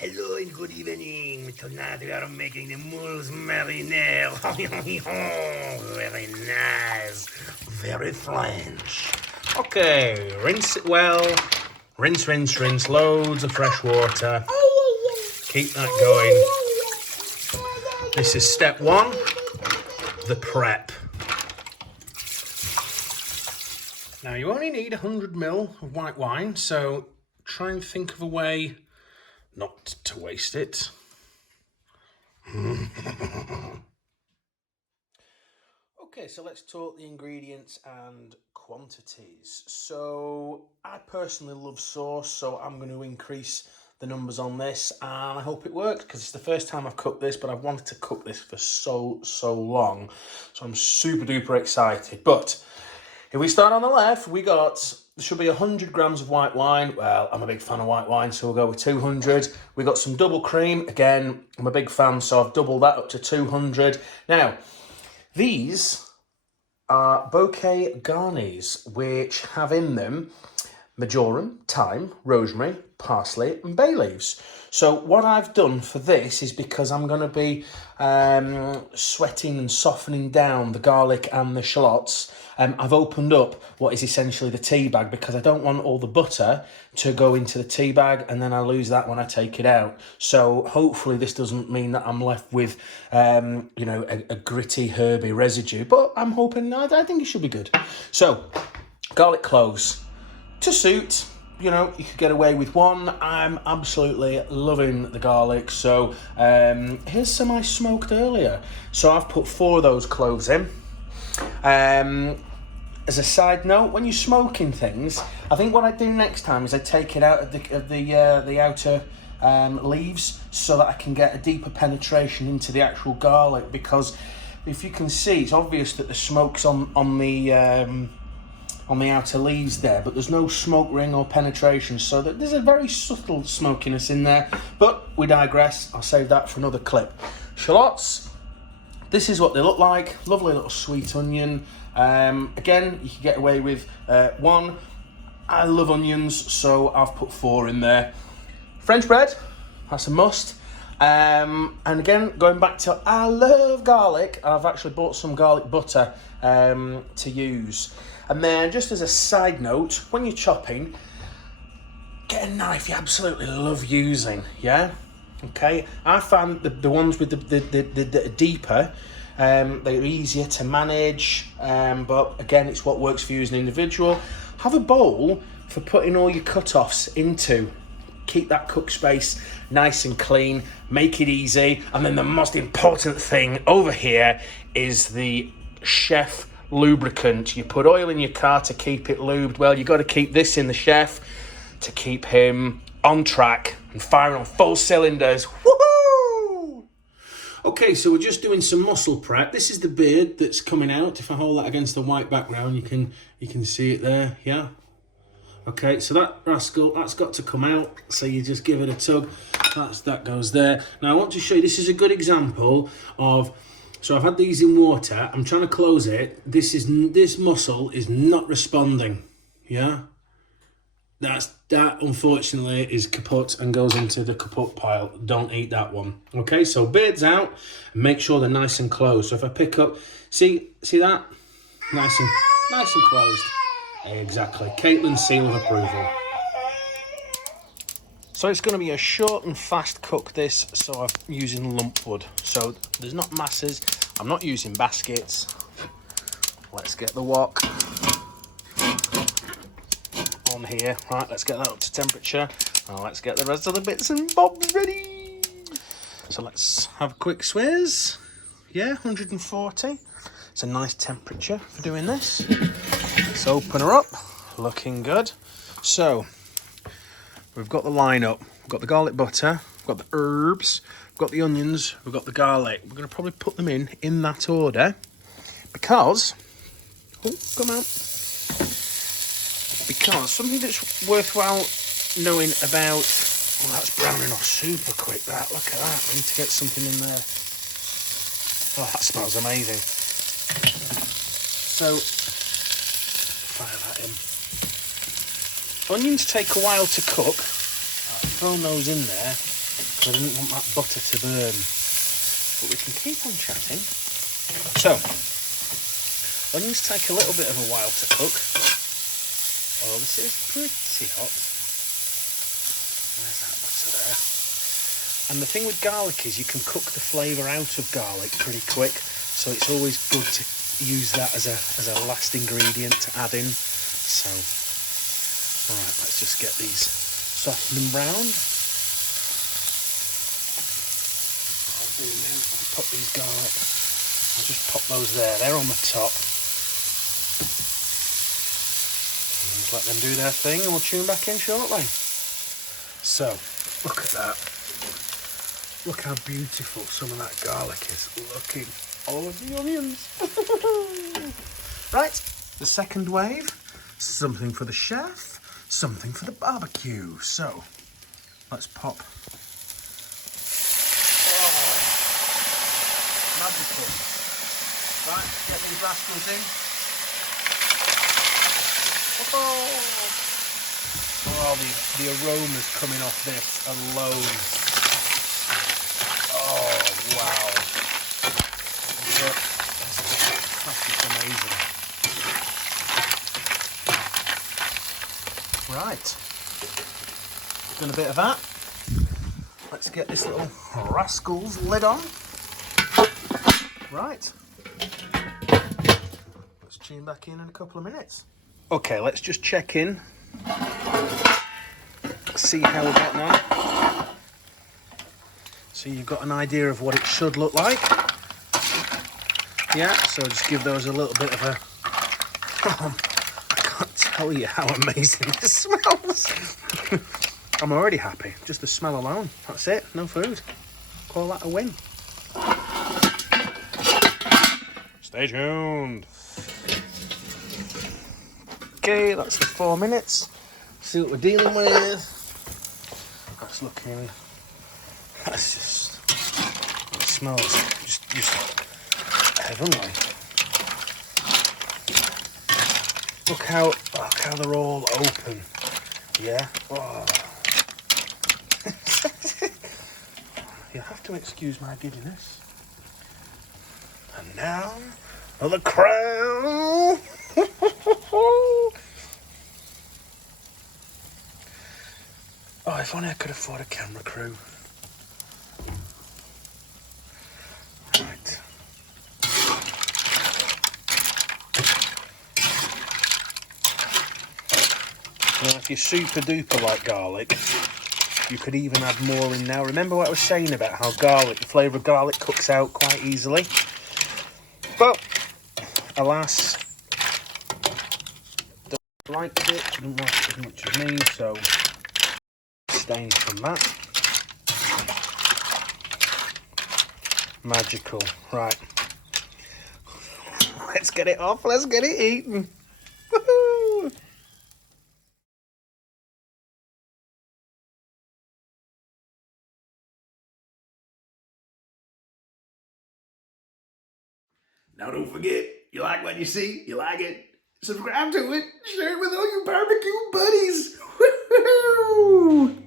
Hello and good evening. Tonight we are making the Moules marinière. Very nice. Very French. Okay, rinse it well. Rinse, rinse, rinse. Loads of fresh water. Keep that going. This is step one, the prep. Now you only need 100 ml of white wine, so try and think of a way not to waste it. Okay, so let's talk the ingredients and quantities. So I personally love sauce, so I'm going to increase the numbers on this, and I hope it works because it's the first time I've cooked this, but I've wanted to cook this for so long, so I'm super duper excited. But if we start on the left, there should be 100 grams of white wine. Well, I'm a big fan of white wine, so we'll go with 200. We got some double cream. Again, I'm a big fan, so I've doubled that up to 200. Now, these are bouquet garnis, which have in them marjoram, thyme, rosemary, parsley and bay leaves. So what I've done for this is, because I'm going to be sweating and softening down the garlic and the shallots, I've opened up what is essentially the tea bag, because I don't want all the butter to go into the tea bag and then I lose that when I take it out. So hopefully this doesn't mean that I'm left with a gritty herby residue, but I'm hoping, I think it should be good. So garlic cloves to suit. You could get away with one. I'm absolutely loving the garlic. So here's some I smoked earlier. So I've put 4 of those cloves in. As a side note, when you're smoking things, I think what I do next time is I take it out of the outer leaves, so that I can get a deeper penetration into the actual garlic. Because if you can see, it's obvious that the smoke's on the outer leaves there, but there's no smoke ring or penetration, so that there's a very subtle smokiness in there. But we digress. I'll save that for another clip. Shallots, this is what they look like. Lovely little sweet onion. Again, you can get away with 1. I love onions, so I've put 4 in there. French bread, that's a must. And again, going back to, I love garlic. I've actually bought some garlic butter to use. And then, just as a side note, when you're chopping, get a knife you absolutely love using, yeah? Okay, I found the ones with the deeper, they're easier to manage, but again, it's what works for you as an individual. Have a bowl for putting all your cut-offs into. Keep that cook space nice and clean, make it easy. And then the most important thing over here is the chef lubricant. You put oil in your car to keep it lubed. Well, you got to keep this in the chef to keep him on track and firing on full cylinders. Woohoo! Okay, so we're just doing some muscle prep. This is the beard that's coming out. If I hold that against the white background, you can see it there, yeah? Okay, so that rascal, that's got to come out. So you just give it a tug. That goes there. Now I want to show you, this is a good example of, so I've had these in water. I'm trying to close it. This muscle is not responding. Yeah, that unfortunately is kaput and goes into the kaput pile. Don't eat that one. Okay, so beards out and make sure they're nice and closed. So if I pick up, see that, nice and closed. Exactly. Caitlin's seal of approval. So it's going to be a short and fast cook this, so I'm using lump wood. So there's not masses, I'm not using baskets. Let's get the wok on here. Right, let's get that up to temperature. Now let's get the rest of the bits and bobs ready. So let's have a quick swizz. Yeah, 140. It's a nice temperature for doing this. Let's open her up. Looking good. So we've got the line up. We've got the garlic butter, we've got the herbs, we've got the onions, we've got the garlic. We're going to probably put them in that order, because, because something that's worthwhile knowing about, that's browning off super quick, that, look at that. We need to get something in there. Oh, that smells amazing. So, fire that in. Onions take a while to cook. I've thrown those in there. I didn't want that butter to burn. But we can keep on chatting. So, onions take a little bit of a while to cook. Oh, this is pretty hot. There's that butter there. And the thing with garlic is you can cook the flavour out of garlic pretty quick, so it's always good to use that as a last ingredient to add in. So, alright, let's just get these softened and browned. I'll put these garlic, I'll just pop those there, they're on the top. Just let them do their thing and we'll tune back in shortly. So, look at that. Look how beautiful some of that garlic is looking. All of the onions. Right, the second wave. Something for the chef, something for the barbecue. So, let's pop. Oh, magical. Right, get these rascals in. Oh, the aromas coming off this alone. Oh, wow. That's just amazing. Right. Done a bit of that. Let's get this little rascal's lid on. Right. Let's tune back in a couple of minutes. Okay, let's just check in. See how we're getting on. So you've got an idea of what it should look like. Yeah, so just give those a little bit of a... I can't tell you how amazing this smells. I'm already happy, just the smell alone. That's it, no food. Call that a win. Stay tuned. Okay, that's the 4 minutes. See what we're dealing with. That's looking... That's just... It smells just heavenly. Look how they're all open. Yeah. Oh. You have to excuse my giddiness. And now for the crown. Oh, if only I could afford a camera crew. Right. Now, if you're super duper like garlic, you could even add more in now. Remember what I was saying about how the flavour of garlic cooks out quite easily? But, alas, don't like it, didn't like it as much as me, so abstain from that. Magical. Right. Let's get it off, let's get it eaten. Woohoo! Now don't forget, you like what you see, you like it, subscribe to it, share it with all your barbecue buddies. Woohoo!